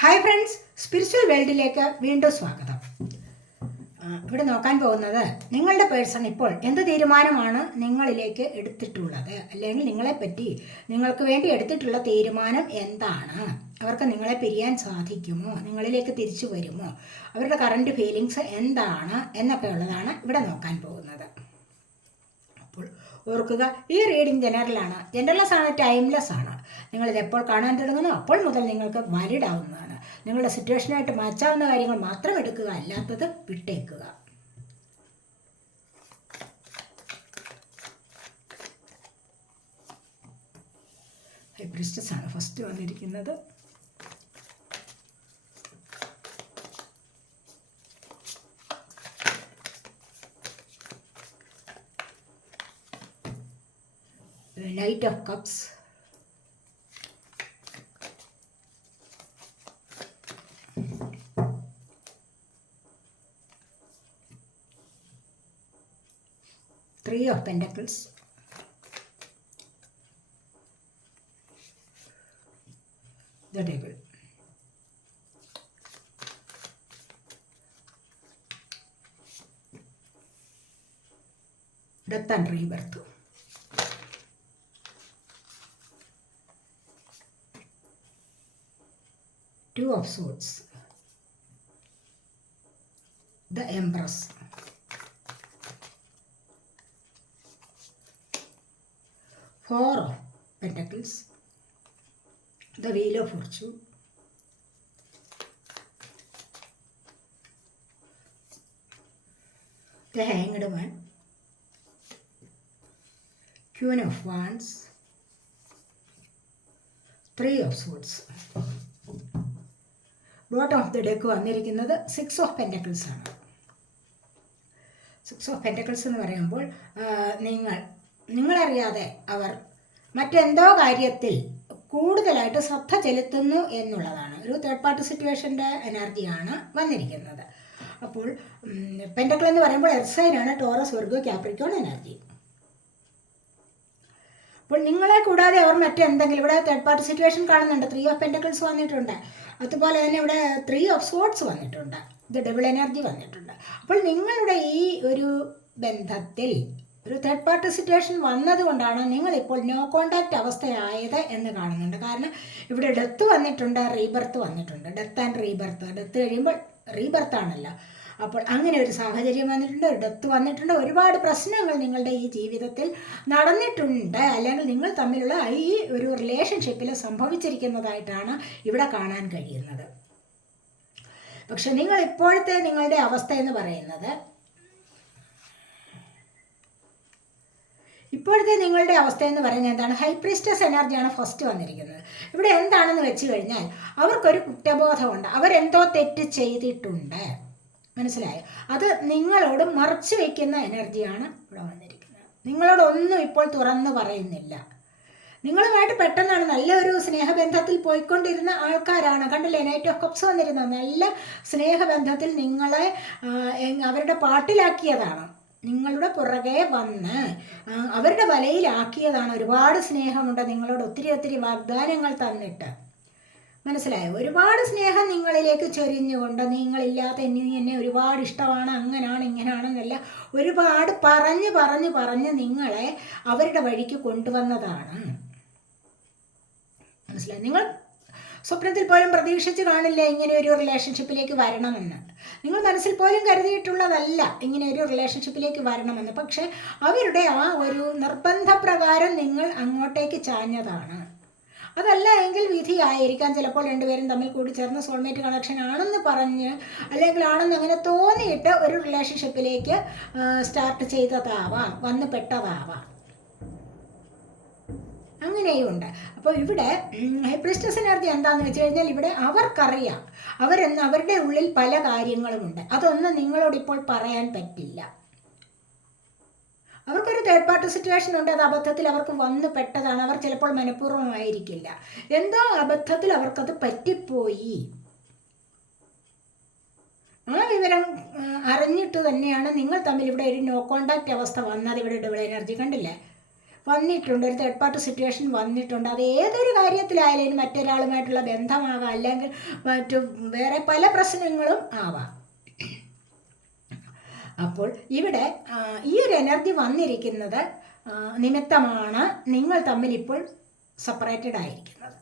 Hi friends spiritual വേൾഡിലേക്ക് വീണ്ടും സ്വാഗതം ഇവിടെ നോക്കാൻ പോകുന്നത് നിങ്ങളുടെ പേഴ്സൺ ഇപ്പോൾ എന്ത് തീരുമാനമാണ് നിങ്ങളിലേക്ക് എടുത്തിട്ടുള്ളത് അല്ലെങ്കിൽ നിങ്ങളെപ്പറ്റി നിങ്ങൾക്ക് വേണ്ടി എടുത്തിട്ടുള്ള തീരുമാനം എന്താണ് അവർക്ക് നിങ്ങളെ പിരിയാൻ സാധിക്കുമോ നിങ്ങളിലേക്ക് തിരിച്ചു വരുമോ അവരുടെ കറണ്ട് ഫീലിങ്സ് എന്താണ് എന്നൊക്കെ ഉള്ളതാണ് ഇവിടെ നോക്കാൻ പോകുന്നത് ഓർക്കുക ഈ റീഡിംഗ് ജനറലാണ് ജനറൽസ് ആണ് ടൈംലെസ് ആണ് നിങ്ങളിത് എപ്പോൾ കാണാൻ തുടങ്ങുന്നു അപ്പോൾ മുതൽ നിങ്ങൾക്ക് വാലിഡ് ആവുന്നതാണ് നിങ്ങളുടെ സിറ്റുവേഷനായിട്ട് മാച്ചാവുന്ന കാര്യങ്ങൾ മാത്രം എടുക്കുക അല്ലാത്തത് വിട്ടേക്കുക ഹൈബ്രിസ്റ്റസ് ആണ് ഫസ്റ്റ് വന്നിരിക്കുന്നത് Knight of Cups. Three of Pentacles. The Devil. Death and Rebirth. Two of Swords, the Empress, Four of Pentacles, the Wheel of Fortune, the Hanged Man, Queen of Wands, Three of Swords. Bottom of the deck വന്നിരിക്കുന്നത് six of pentacles ആണ് six of pentacles എന്ന് പറയുമ്പോൾ നിങ്ങൾ നിങ്ങളറിയാതെ അവർ മറ്റെന്തോ കാര്യത്തിൽ കൂടുതലായിട്ട് ശ്രദ്ധ ചെലുത്തുന്നു എന്നുള്ളതാണ് ഒരു തേർഡ് പാർട്ടി സിറ്റുവേഷൻ്റെ എനർജിയാണ് വന്നിരിക്കുന്നത് അപ്പോൾ പെൻറ്റക്കിൾ എന്ന് പറയുമ്പോൾ എർസൈനാണ് ടോറസ് വെർഗോ ക്യാപ്രിക്കോൺ എനർജി അപ്പോൾ നിങ്ങളെ കൂടാതെ അവർ മറ്റെന്തെങ്കിലും ഇവിടെ തേർഡ് പാർട്ടി സിറ്റുവേഷൻ കാണുന്നുണ്ട് ത്രീ ഓഫ് പെൻറ്റക്കിൾസ് വന്നിട്ടുണ്ട് അതുപോലെ തന്നെ ഇവിടെ ത്രീ ഓഫ് സോട്ട്സ് വന്നിട്ടുണ്ട് ഇത് ഡബിൾ എനർജി വന്നിട്ടുണ്ട് അപ്പോൾ നിങ്ങളുടെ ഈ ഒരു ബന്ധത്തിൽ ഒരു തേർഡ് പാർട്ടി സിറ്റുവേഷൻ വന്നതുകൊണ്ടാണ് നിങ്ങളിപ്പോൾ നോ കോണ്ടാക്റ്റ് അവസ്ഥയായത് എന്ന് കാണുന്നുണ്ട് കാരണം ഇവിടെ ഡെത്ത് വന്നിട്ടുണ്ട് റീബർത്ത് വന്നിട്ടുണ്ട് ഡെത്ത് ആൻഡ് റീബർത്ത് ഡെത്ത് കഴിയുമ്പോൾ റീബർത്താണല്ലോ അപ്പോൾ അങ്ങനെ ഒരു സാഹചര്യം വന്നിട്ടുണ്ട് ഒരു ഡെത്ത് വന്നിട്ടുണ്ട് ഒരുപാട് പ്രശ്നങ്ങൾ നിങ്ങളുടെ ഈ ജീവിതത്തിൽ നടന്നിട്ടുണ്ട് അല്ലെങ്കിൽ നിങ്ങൾ തമ്മിലുള്ള ഈ ഒരു റിലേഷൻഷിപ്പിൽ സംഭവിച്ചിരിക്കുന്നതായിട്ടാണ് ഇവിടെ കാണാൻ കഴിയുന്നത് പക്ഷെ നിങ്ങൾ ഇപ്പോഴത്തെ നിങ്ങളുടെ അവസ്ഥ എന്ന് പറയുന്നത് ഇപ്പോഴത്തെ നിങ്ങളുടെ അവസ്ഥ എന്ന് പറയുന്നത് എന്താണ് ഹൈപ്രിസ്റ്റസ് എനർജിയാണ് ഫസ്റ്റ് വന്നിരിക്കുന്നത് ഇവിടെ എന്താണെന്ന് വെച്ച് കഴിഞ്ഞാൽ അവർക്കൊരു കുറ്റബോധമുണ്ട് അവരെന്തോ തെറ്റ് ചെയ്തിട്ടുണ്ട് മനസ്സിലായോ അത് നിങ്ങളോട് മറച്ചു വയ്ക്കുന്ന എനർജിയാണ് ഇവിടെ വന്നിരിക്കുന്നത് നിങ്ങളോട് ഒന്നും ഇപ്പോൾ തുറന്നു പറയുന്നില്ല നിങ്ങളുമായിട്ട് പെട്ടെന്നാണ് നല്ലൊരു സ്നേഹബന്ധത്തിൽ പോയിക്കൊണ്ടിരുന്ന ആൾക്കാരാണ് കണ്ടില്ലേ നൈറ്റ് ഓഫ് കപ്സ് വന്നിരുന്നത് നല്ല സ്നേഹബന്ധത്തിൽ നിങ്ങളെ അവരുടെ പാട്ടിലാക്കിയതാണ് നിങ്ങളുടെ പുറകെ വന്ന് അവരുടെ വലയിലാക്കിയതാണ് ഒരുപാട് സ്നേഹമുണ്ട് നിങ്ങളോട് ഒത്തിരി ഒത്തിരി വാഗ്ദാനങ്ങൾ തന്നിട്ട് മനസ്സിലായോ ഒരുപാട് സ്നേഹം നിങ്ങളിലേക്ക് ചൊരിഞ്ഞുകൊണ്ട് നിങ്ങളില്ലാത്ത എന്നെ എന്നെ ഒരുപാട് ഇഷ്ടമാണ് അങ്ങനാണ് ഇങ്ങനാണെന്നല്ല ഒരുപാട് പറഞ്ഞ് പറഞ്ഞ് പറഞ്ഞ് നിങ്ങളെ അവരുടെ വഴിക്ക് കൊണ്ടുവന്നതാണ് മനസ്സിലായി നിങ്ങൾ സ്വപ്നത്തിൽ പോലും പ്രതീക്ഷിച്ച് കാണില്ല ഇങ്ങനെ ഒരു റിലേഷൻഷിപ്പിലേക്ക് വരണമെന്ന് നിങ്ങൾ മനസ്സിൽ പോലും കരുതിയിട്ടുള്ളതല്ല ഇങ്ങനെ ഒരു റിലേഷൻഷിപ്പിലേക്ക് വരണമെന്ന് പക്ഷേ അവരുടെ ആ ഒരു നിർബന്ധപ്രകാരം നിങ്ങൾ അങ്ങോട്ടേക്ക് ചാഞ്ഞതാണ് അതല്ല എങ്കിൽ പ്രതിനിധി ആയിരിക്കാൻ ചിലപ്പോൾ രണ്ടുപേരും തമ്മിൽ കൂടി ചേർന്ന് സോൾമേറ്റ് കണക്ഷൻ ആണെന്ന് പറഞ്ഞ് അല്ലെങ്കിൽ ആണെന്ന് അങ്ങനെ തോന്നിയിട്ട് ഒരു റിലേഷൻഷിപ്പിലേക്ക് സ്റ്റാർട്ട് ചെയ്തതാവാം വന്ന് പെട്ടതാവാം അങ്ങനെയുണ്ട് അപ്പോൾ ഇവിടെ ഹെപ്രിസ്റ്റസ് എനർജി എന്താണെന്ന് വെച്ച് കഴിഞ്ഞാൽ ഇവിടെ അവർക്കറിയാം അവരെന്ന് അവരുടെ ഉള്ളിൽ പല കാര്യങ്ങളുമുണ്ട് അതൊന്നും നിങ്ങളോട് ഇപ്പോൾ പറയാൻ പറ്റില്ല അവർക്കൊരു തേർഡ് പാർട്ടി സിറ്റുവേഷൻ ഉണ്ട് അത് അബദ്ധത്തിൽ അവർക്ക് വന്ന് പെട്ടതാണ് അവർ ചിലപ്പോൾ മനഃപൂർവ്വമായിരിക്കില്ല എന്തോ അബദ്ധത്തിൽ അവർക്കത് പറ്റിപ്പോയി ആ വിവരം അറിഞ്ഞിട്ട് തന്നെയാണ് നിങ്ങൾ തമ്മിൽ ഇവിടെ ഒരു നോ കോണ്ടാക്റ്റ് അവസ്ഥ വന്നത് ഇവിടെ ഡബിൾ എനർജി കണ്ടില്ലേ വന്നിട്ടുണ്ട് ഒരു തേർഡ് പാർട്ടി സിറ്റുവേഷൻ വന്നിട്ടുണ്ട് അത് ഏതൊരു കാര്യത്തിലായാലും മറ്റൊരാളുമായിട്ടുള്ള ബന്ധമാകാം അല്ലെങ്കിൽ മറ്റു വേറെ പല പ്രശ്നങ്ങളും ആവാം അപ്പോൾ ഇവിടെ ഈ ഒരു എനർജി വന്നിരിക്കുന്നത് നിമിത്തമാണ് നിങ്ങൾ തമ്മിൽ ഇപ്പോൾ സെപ്പറേറ്റഡ് ആയിരിക്കുന്നത്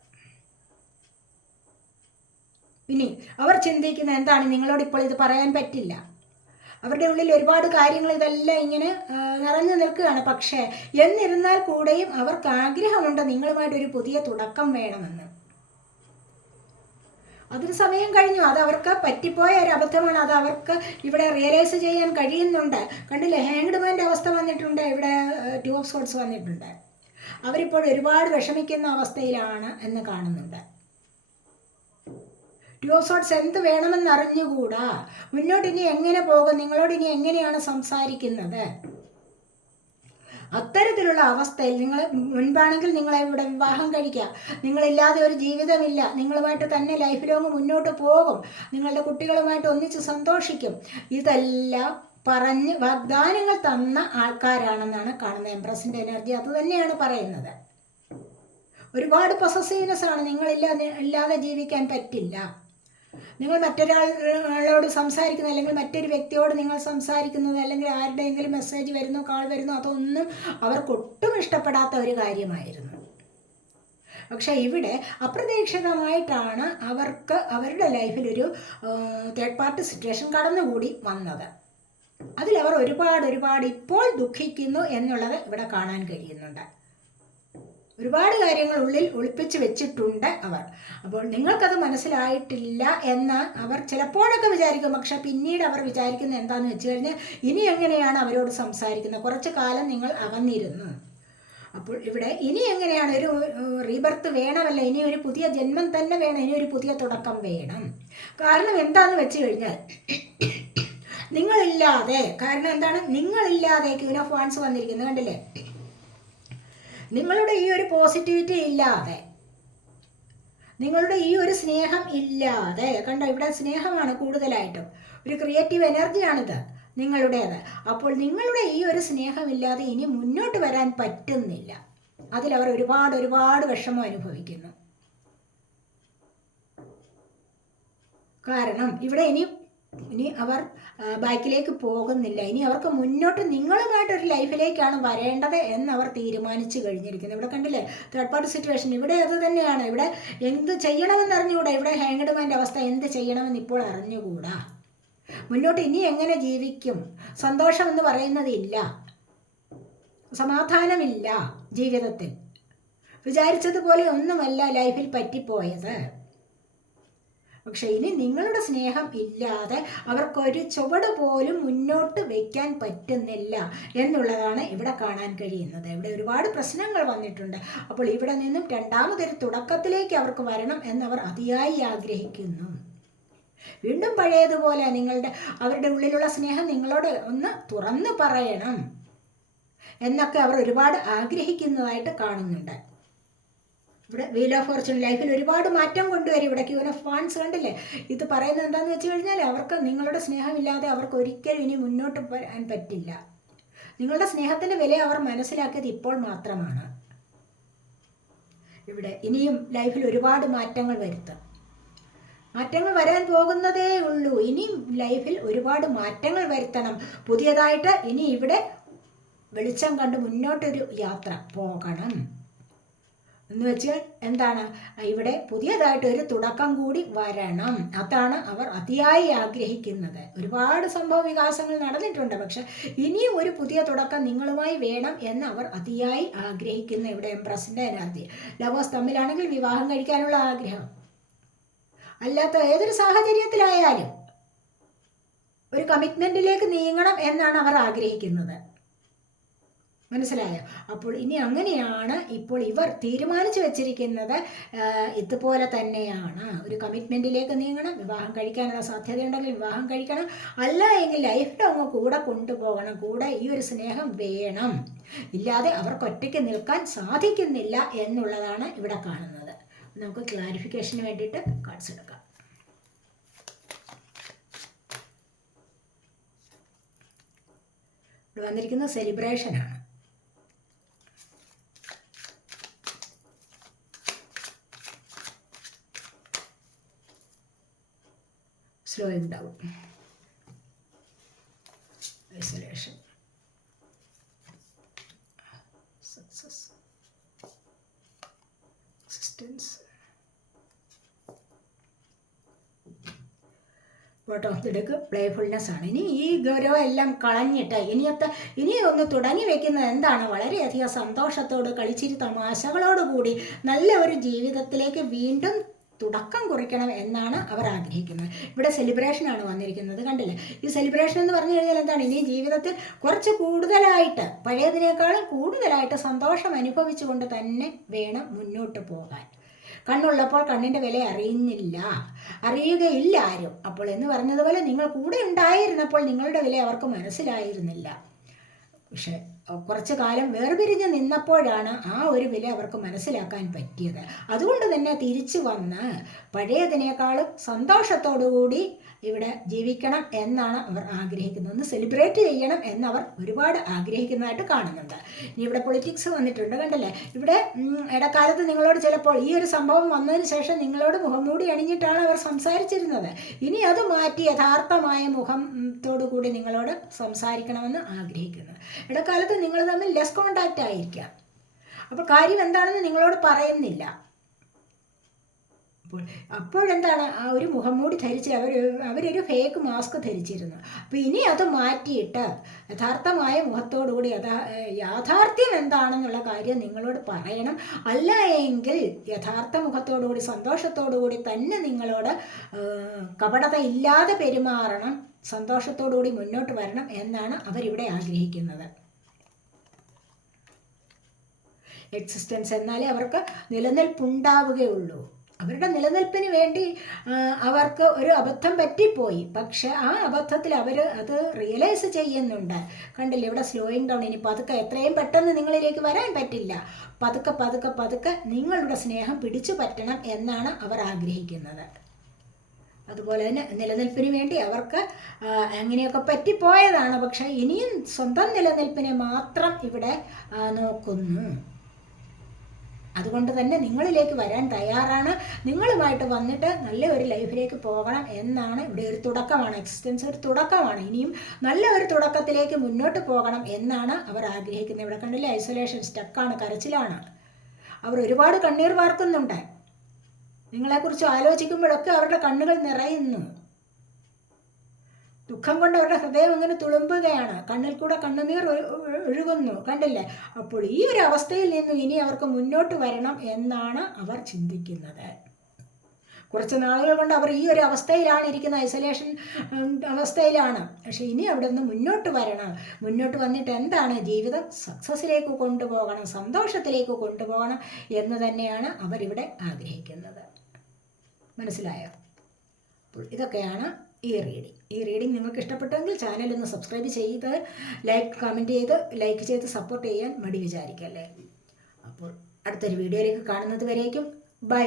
ഇനി അവർ ചിന്തിക്കുന്ന എന്താണ് നിങ്ങളോട് ഇപ്പോൾ ഇത് പറയാൻ പറ്റില്ല അവരുടെ ഉള്ളിൽ ഒരുപാട് കാര്യങ്ങൾ ഇതെല്ലാം ഇങ്ങനെ നിറഞ്ഞു നിൽക്കുകയാണ് പക്ഷേ എന്നിരുന്നാൽ കൂടെയും അവർക്ക് ആഗ്രഹമുണ്ട് നിങ്ങളുമായിട്ടൊരു പുതിയ തുടക്കം വേണമെന്ന് അതൊരു സമയം കഴിഞ്ഞു അത് അവർക്ക് പറ്റിപ്പോയ ഒരു അബദ്ധമാണ് അത് അവർക്ക് ഇവിടെ റിയലൈസ് ചെയ്യാൻ കഴിയുന്നുണ്ട് കണ്ടില്ലേ ഹാങ്ഡ് മാൻ്റെ അവസ്ഥ വന്നിട്ടുണ്ട് ഇവിടെ ടു ഓഫ് സോട്ട്സ് വന്നിട്ടുണ്ട് അവരിപ്പോൾ ഒരുപാട് വിഷമിക്കുന്ന അവസ്ഥയിലാണ് എന്ന് കാണുന്നുണ്ട് ടു ഓഫ് സോട്ട്സ് എന്ത് വേണമെന്നറിഞ്ഞുകൂടാ മുന്നോട്ട് ഇനി എങ്ങനെ പോകും നിങ്ങളോട് ഇനി എങ്ങനെയാണ് സംസാരിക്കുന്നത് അത്തരത്തിലുള്ള അവസ്ഥയിൽ നിങ്ങൾ മുൻപാണെങ്കിൽ നിങ്ങളെ ഇവിടെ വിവാഹം കഴിക്കുക നിങ്ങളില്ലാതെ ഒരു ജീവിതമില്ല നിങ്ങളുമായിട്ട് തന്നെ ലൈഫ് ലോങ് മുന്നോട്ട് പോകും നിങ്ങളുടെ കുട്ടികളുമായിട്ട് ഒന്നിച്ച് സന്തോഷിക്കും ഇതെല്ലാം പറഞ്ഞ് വാഗ്ദാനങ്ങൾ തന്ന ആൾക്കാരാണെന്നാണ് കാണുന്നത് എംപ്രസിൻ്റെ എനർജി അത് തന്നെയാണ് പറയുന്നത് ഒരുപാട് പൊസസീവ്നെസ് ആണ് നിങ്ങളില്ലാതെ ഇല്ലാതെ ജീവിക്കാൻ പറ്റില്ല നിങ്ങൾ മറ്റൊരാളോട് സംസാരിക്കുന്നത് അല്ലെങ്കിൽ മറ്റൊരു വ്യക്തിയോട് നിങ്ങൾ സംസാരിക്കുന്നത് അല്ലെങ്കിൽ ആരുടെയെങ്കിലും മെസ്സേജ് വരുന്നോ കാൾ വരുന്നോ അതൊന്നും അവർക്കൊട്ടും ഇഷ്ടപ്പെടാത്ത ഒരു കാര്യമായിരുന്നു പക്ഷേ ഇവിടെ അപ്രതീക്ഷിതമായിട്ടാണ് അവർക്ക് അവരുടെ ലൈഫിലൊരു തേർഡ് പാർട്ടി സിറ്റുവേഷൻ കടന്നുകൂടി വന്നത് അതിലവർ ഒരുപാട് ഒരുപാട് ഇപ്പോൾ ദുഃഖിക്കുന്നു എന്നുള്ളത് ഇവിടെ കാണാൻ കഴിയുന്നുണ്ട് ഒരുപാട് കാര്യങ്ങൾ ഉള്ളിൽ ഒളിപ്പിച്ച് വെച്ചിട്ടുണ്ട് അവർ അപ്പോൾ നിങ്ങൾക്കത് മനസ്സിലായിട്ടില്ല എന്ന് അവർ ചിലപ്പോഴൊക്കെ വിചാരിക്കും പക്ഷെ പിന്നീട് അവർ വിചാരിക്കുന്നത് എന്താണെന്ന് വെച്ച് കഴിഞ്ഞാൽ ഇനി എങ്ങനെയാണ് അവരോട് സംസാരിക്കുന്നത് കുറച്ച് കാലം നിങ്ങൾ അകന്നിരുന്നു അപ്പോൾ ഇവിടെ ഇനി എങ്ങനെയാണ് ഒരു റീബർത്ത് വേണമല്ല ഇനി ഒരു പുതിയ ജന്മം തന്നെ വേണം ഇനി ഒരു പുതിയ തുടക്കം വേണം കാരണം എന്താന്ന് വെച്ച് കഴിഞ്ഞാൽ നിങ്ങളില്ലാതെ കാരണം എന്താണ് നിങ്ങളില്ലാതെ ക്യൂൻ ഓഫ് വാൻസ് വന്നിരിക്കുന്നത് കണ്ടില്ലേ നിങ്ങളുടെ ഈ ഒരു പോസിറ്റിവിറ്റി ഇല്ലാതെ നിങ്ങളുടെ ഈ ഒരു സ്നേഹം ഇല്ലാതെ കണ്ടോ ഇവിടെ സ്നേഹമാണ് കൂടുതലായിട്ടും ഒരു ക്രിയേറ്റീവ് എനർജിയാണിത് നിങ്ങളുടേത് അപ്പോൾ നിങ്ങളുടെ ഈ ഒരു സ്നേഹമില്ലാതെ ഇനി മുന്നോട്ട് വരാൻ പറ്റുന്നില്ല അതിലവർ ഒരുപാട് ഒരുപാട് വിഷമം അനുഭവിക്കുന്നു കാരണം ഇവിടെ ഇനി ഇനി അവർ ബാക്കിലേക്ക് പോകുന്നില്ല ഇനി അവർക്ക് മുന്നോട്ട് നിങ്ങളുമായിട്ടൊരു ലൈഫിലേക്കാണ് വരേണ്ടത് അവർ തീരുമാനിച്ചു കഴിഞ്ഞിരിക്കുന്നത് ഇവിടെ കണ്ടില്ലേ തേർഡ് പാർട്ടി സിറ്റുവേഷൻ ഇവിടെ അത് തന്നെയാണ് ഇവിടെ എന്ത് ചെയ്യണമെന്ന് അറിഞ്ഞുകൂടാ ഇവിടെ ഹാങ്ഡ്മാൻ്റെ അവസ്ഥ എന്ത് ചെയ്യണമെന്ന് ഇപ്പോൾ അറിഞ്ഞുകൂടാ മുന്നോട്ട് ഇനി എങ്ങനെ ജീവിക്കും സന്തോഷം എന്ന് പറയുന്നതില്ല സമാധാനമില്ല ജീവിതത്തിൽ വിചാരിച്ചതുപോലെ ഒന്നുമല്ല ലൈഫിൽ പറ്റിപ്പോയത് പക്ഷേ ഇനി നിങ്ങളുടെ സ്നേഹം ഇല്ലാതെ അവർക്കൊരു ചുവട് പോലും മുന്നോട്ട് വയ്ക്കാൻ പറ്റുന്നില്ല എന്നുള്ളതാണ് ഇവിടെ കാണാൻ കഴിയുന്നത് ഇവിടെ ഒരുപാട് പ്രശ്നങ്ങൾ വന്നിട്ടുണ്ട് അപ്പോൾ ഇവിടെ നിന്നും രണ്ടാമതൊരു തുടക്കത്തിലേക്ക് അവർക്ക് വരണം എന്നവർ അതിയായി ആഗ്രഹിക്കുന്നു വീണ്ടും പഴയതുപോലെ നിങ്ങളുടെ അവരുടെ ഉള്ളിലുള്ള സ്നേഹം നിങ്ങളോട് ഒന്ന് തുറന്നു പറയണം എന്നൊക്കെ അവർ ഒരുപാട് ആഗ്രഹിക്കുന്നതായിട്ട് കാണുന്നുണ്ട് ഇവിടെ വീൽ ഓഫ് ഫോർച്യൂൺ ലൈഫിൽ ഒരുപാട് മാറ്റം കൊണ്ടുവരും ഇവിടെ ക്യൂൻ ഓഫ് വാൻസ് കണ്ടില്ലേ ഇത് പറയുന്നത് എന്താണെന്ന് വെച്ച് കഴിഞ്ഞാൽ അവർക്ക് നിങ്ങളുടെ സ്നേഹമില്ലാതെ അവർക്ക് ഒരിക്കലും ഇനി മുന്നോട്ട് പോകാൻ പറ്റില്ല നിങ്ങളുടെ സ്നേഹത്തിൻ്റെ വില അവർ മനസ്സിലാക്കിയത് ഇപ്പോൾ മാത്രമാണ് ഇവിടെ ഇനിയും ലൈഫിൽ ഒരുപാട് മാറ്റങ്ങൾ വരുത്തും മാറ്റങ്ങൾ വരാൻ പോകുന്നതേ ഉള്ളൂ ഇനിയും ലൈഫിൽ ഒരുപാട് മാറ്റങ്ങൾ വരുത്തണം പുതിയതായിട്ട് ഇനി ഇവിടെ വെളിച്ചം കണ്ട് മുന്നോട്ടൊരു യാത്ര പോകണം എന്ന് വെച്ചാൽ എന്താണ് ഇവിടെ പുതിയതായിട്ട് ഒരു തുടക്കം കൂടി വരണം അതാണ് അവർ അതിയായി ആഗ്രഹിക്കുന്നത് ഒരുപാട് സംഭവ വികാസങ്ങൾ നടന്നിട്ടുണ്ട് പക്ഷെ ഇനിയും ഒരു പുതിയ തുടക്കം നിങ്ങളുമായി വേണം എന്ന് അവർ അതിയായി ആഗ്രഹിക്കുന്ന ഇവിടെ എംപ്രസിൻ്റെ എനർജി ലവോസ് തമ്മിലാണെങ്കിൽ വിവാഹം കഴിക്കാനുള്ള ആഗ്രഹം അല്ലാത്ത ഏതൊരു സാഹചര്യത്തിലായാലും ഒരു കമ്മിറ്റ്മെൻറ്റിലേക്ക് നീങ്ങണം എന്നാണ് അവർ ആഗ്രഹിക്കുന്നത് മനസ്സിലായോ അപ്പോൾ ഇനി അങ്ങനെയാണ് ഇപ്പോൾ ഇവർ തീരുമാനിച്ചു വെച്ചിരിക്കുന്നത് ഇതുപോലെ തന്നെയാണ് ഒരു കമ്മിറ്റ്മെൻറ്റിലേക്ക് നീങ്ങണം വിവാഹം കഴിക്കാനുള്ള സാധ്യതയുണ്ടെങ്കിൽ വിവാഹം കഴിക്കണം അല്ല എങ്കിൽ ലൈഫിൽ അങ്ങ് കൂടെ കൊണ്ടുപോകണം കൂടെ ഈ ഒരു സ്നേഹം വേണം ഇല്ലാതെ അവർക്ക് ഒറ്റയ്ക്ക് നിൽക്കാൻ സാധിക്കുന്നില്ല എന്നുള്ളതാണ് ഇവിടെ കാണുന്നത് നമുക്ക് ക്ലാരിഫിക്കേഷന് വേണ്ടിയിട്ട് കാർഡ്സ് എടുക്കാം വന്നിരിക്കുന്ന സെലിബ്രേഷനാണ് ഐസോ ഉണ്ടാവും ഐസൊലേഷൻ സക്സസ് എക്സിസ്റ്റൻസ് കേട്ടോ പ്ലേഫുൾനെസ് ആണ് ഇനി ഈ ഗൗരവം എല്ലാം കളഞ്ഞിട്ട് ഇനിയത്തെ ഇനി ഒന്ന് തുടങ്ങി വെക്കുന്നത് എന്താണ് വളരെയധികം സന്തോഷത്തോട് കളിച്ചിരി തമാശകളോടുകൂടി നല്ല ഒരു ജീവിതത്തിലേക്ക് വീണ്ടും തുടക്കം കുറിക്കണം എന്നാണ് അവർ ആഗ്രഹിക്കുന്നത് ഇവിടെ സെലിബ്രേഷനാണ് വന്നിരിക്കുന്നത് കണ്ടില്ലേ ഈ സെലിബ്രേഷൻ എന്ന് പറഞ്ഞു കഴിഞ്ഞാൽ എന്താണ് ഇനി ജീവിതത്തിൽ കുറച്ച് കൂടുതലായിട്ട് പഴയതിനേക്കാളും കൂടുതലായിട്ട് സന്തോഷം അനുഭവിച്ചുകൊണ്ട് തന്നെ വേണം മുന്നോട്ട് പോകാൻ കണ്ണുള്ളപ്പോൾ കണ്ണിൻ്റെ വില അറിയുന്നില്ല അറിയുകയില്ല ആരും അപ്പോൾ എന്ന് പറഞ്ഞതുപോലെ നിങ്ങൾ കൂടെ ഉണ്ടായിരുന്നപ്പോൾ നിങ്ങളുടെ വില അവർക്ക് മനസ്സിലായിരുന്നില്ല പക്ഷേ കുറച്ചു കാലം വേർപിരിഞ്ഞ് നിന്നപ്പോഴാണ് ആ ഒരു വില അവർക്ക് മനസ്സിലാക്കാൻ പറ്റിയത് അതുകൊണ്ട് തന്നെ തിരിച്ചു വന്ന് പഴയതിനേക്കാളും സന്തോഷത്തോടുകൂടി ഇവിടെ ജീവിക്കണം എന്നാണ് അവർ ആഗ്രഹിക്കുന്നത് ഒന്ന് സെലിബ്രേറ്റ് ചെയ്യണം എന്നവർ ഒരുപാട് ആഗ്രഹിക്കുന്നതായിട്ട് കാണുന്നുണ്ട് ഇനി ഇവിടെ പൊളിറ്റിക്സ് വന്നിട്ടുണ്ട് കണ്ടല്ലേ ഇവിടെ ഇടക്കാലത്ത് നിങ്ങളോട് ചിലപ്പോൾ ഈ ഒരു സംഭവം വന്നതിന് ശേഷം നിങ്ങളോട് മുഖം മൂടി അണിഞ്ഞിട്ടാണ് അവർ സംസാരിച്ചിരുന്നത് ഇനി അത് മാറ്റി യഥാർത്ഥമായ മുഖത്തോടു കൂടി നിങ്ങളോട് സംസാരിക്കണമെന്ന് ആഗ്രഹിക്കുന്നത് ഇടക്കാലത്ത് നിങ്ങൾ തമ്മിൽ ലെസ് കോണ്ടാക്റ്റ് ആയിരിക്കാം അപ്പോൾ കാര്യം എന്താണെന്ന് നിങ്ങളോട് പറയുന്നില്ല അപ്പോൾ അപ്പോഴെന്താണ് ആ ഒരു മൂടി ധരിച്ച് അവർ അവരൊരു ഫേക്ക് മാസ്ക് ധരിച്ചിരുന്നു അപ്പോൾ ഇനി അത് മാറ്റിയിട്ട് യഥാർത്ഥമായ മുഖത്തോടുകൂടി യഥാ യാഥാർത്ഥ്യം എന്താണെന്നുള്ള കാര്യം നിങ്ങളോട് പറയണം അല്ല എങ്കിൽ യഥാർത്ഥ മുഖത്തോടുകൂടി സന്തോഷത്തോടുകൂടി തന്നെ നിങ്ങളോട് കപടത ഇല്ലാതെ പെരുമാറണം സന്തോഷത്തോടുകൂടി മുന്നോട്ട് വരണം എന്നാണ് അവരിവിടെ ആഗ്രഹിക്കുന്നത് എക്സിസ്റ്റൻസ് എന്നാലേ അവർക്ക് നിലനിൽപ്പുണ്ടാവുകയുള്ളൂ അവരുടെ നിലനിൽപ്പിന് വേണ്ടി അവർക്ക് ഒരു അബദ്ധം പറ്റിപ്പോയി പക്ഷെ ആ അബദ്ധത്തിൽ അവർ അത് റിയലൈസ് ചെയ്യുന്നുണ്ട് കണ്ടില്ല ഇവിടെ സ്ലോയിങ് ഡൗൺ ഇനി പതുക്കെ എത്രയും പെട്ടെന്ന് നിങ്ങളിലേക്ക് വരാൻ പറ്റില്ല പതുക്കെ പതുക്കെ പതുക്കെ നിങ്ങളുടെ സ്നേഹം പിടിച്ചു പറ്റണം എന്നാണ് അവർ ആഗ്രഹിക്കുന്നത് അതുപോലെ തന്നെ നിലനിൽപ്പിന് വേണ്ടി അവർക്ക് അങ്ങനെയൊക്കെ പറ്റിപ്പോയതാണ് പക്ഷേ ഇനിയും സ്വന്തം നിലനിൽപ്പിനെ മാത്രം ഇവിടെ നോക്കുന്നു അതുകൊണ്ട് തന്നെ നിങ്ങളിലേക്ക് വരാൻ തയ്യാറാണ് നിങ്ങളുമായിട്ട് വന്നിട്ട് നല്ല ഒരു ലൈഫിലേക്ക് പോകണം എന്നാണ് ഇവിടെ ഒരു തുടക്കമാണ് എക്സിസ്റ്റൻസ് ഒരു തുടക്കമാണ് ഇനിയും നല്ല ഒരു തുടക്കത്തിലേക്ക് മുന്നോട്ട് പോകണം എന്നാണ് അവർ ആഗ്രഹിക്കുന്നത് ഇവിടെ കണ്ടില്ലേ ഐസൊലേഷൻ സ്റ്റക്കാണ് കരച്ചിലാണ് അവർ ഒരുപാട് കണ്ണീർ വാർക്കുന്നുണ്ട് നിങ്ങളെക്കുറിച്ച് ആലോചിക്കുമ്പോഴൊക്കെ അവരുടെ കണ്ണുകൾ നിറയുന്നു ദുഃഖം കൊണ്ട് അവരുടെ ഹൃദയം ഇങ്ങനെ തുളുമ്പുകയാണ് കണ്ണിൽ കൂടെ കണ്ണുനീർ ഒഴുകുന്നു കണ്ടില്ലേ അപ്പോൾ ഈ ഒരു അവസ്ഥയിൽ നിന്നും ഇനി അവർക്ക് മുന്നോട്ട് വരണം എന്നാണ് അവർ ചിന്തിക്കുന്നത് കുറച്ച് നാളുകൾ കൊണ്ട് അവർ ഈ ഒരു അവസ്ഥയിലാണ് ഇരിക്കുന്നത് ഐസൊലേഷൻ അവസ്ഥയിലാണ് പക്ഷേ ഇനി അവിടെ നിന്ന് മുന്നോട്ട് വരണം മുന്നോട്ട് വന്നിട്ട് എന്താണ് ജീവിതം സക്സസ്സിലേക്ക് കൊണ്ടുപോകണം സന്തോഷത്തിലേക്ക് കൊണ്ടുപോകണം എന്ന് തന്നെയാണ് അവരിവിടെ ആഗ്രഹിക്കുന്നത് മനസ്സിലായോ അപ്പോൾ ഇതൊക്കെയാണ് ഈ റീഡിങ് ഈ റീഡിങ് നിങ്ങൾക്ക് ഇഷ്ടപ്പെട്ടെങ്കിൽ ചാനൽ ഒന്ന് സബ്സ്ക്രൈബ് ചെയ്ത് ലൈക്ക് കമൻറ്റ് ചെയ്ത് ലൈക്ക് ചെയ്ത് സപ്പോർട്ട് ചെയ്യാൻ മടി വിചാരിക്കല്ലേ അപ്പോൾ അടുത്തൊരു വീഡിയോയിലേക്ക് കാണുന്നത് വരേക്കും ബൈ